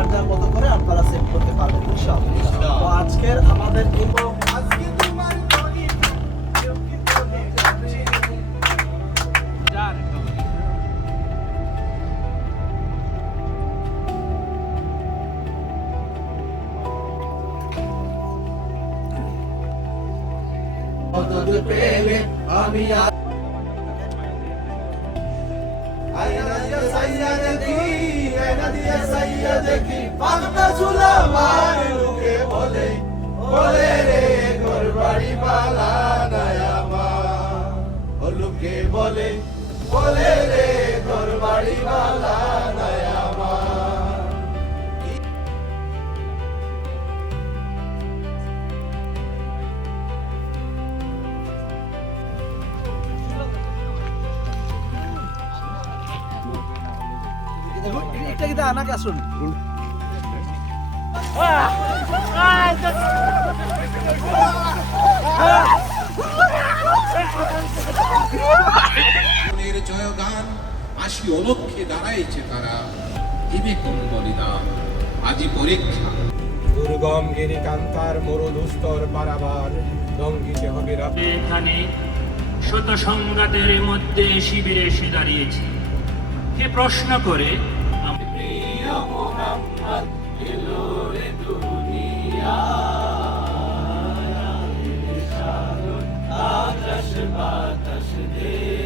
যার যার মতো করে আপনারা সেভ করতে পারবেন ইনশাআল্লাহ। তো আজকের আমাদের পেলে আমি বলে রে ঘর বাড়ি মালা নায়ামা লোকে বলে রে ঘর বাড়ি মালা নায়ামা। এটা কি আনা কে আসুন জয়গান আসি অলক্ষে দাঁড়াইছে তারা দিবে কোন বলিদান আজি পরীক্ষা দুর্গম গিরি কান্তার মরুদুস্তর পারাবার লঙ্ঘিতে হবে এখানে শত সংঘাতের মধ্যে শিবিরে এসে দাঁড়িয়েছি কে প্রশ্ন করে প্রিয় মুহাম্মদ এলো রে দুনিয়া আকাশ বাতাস দে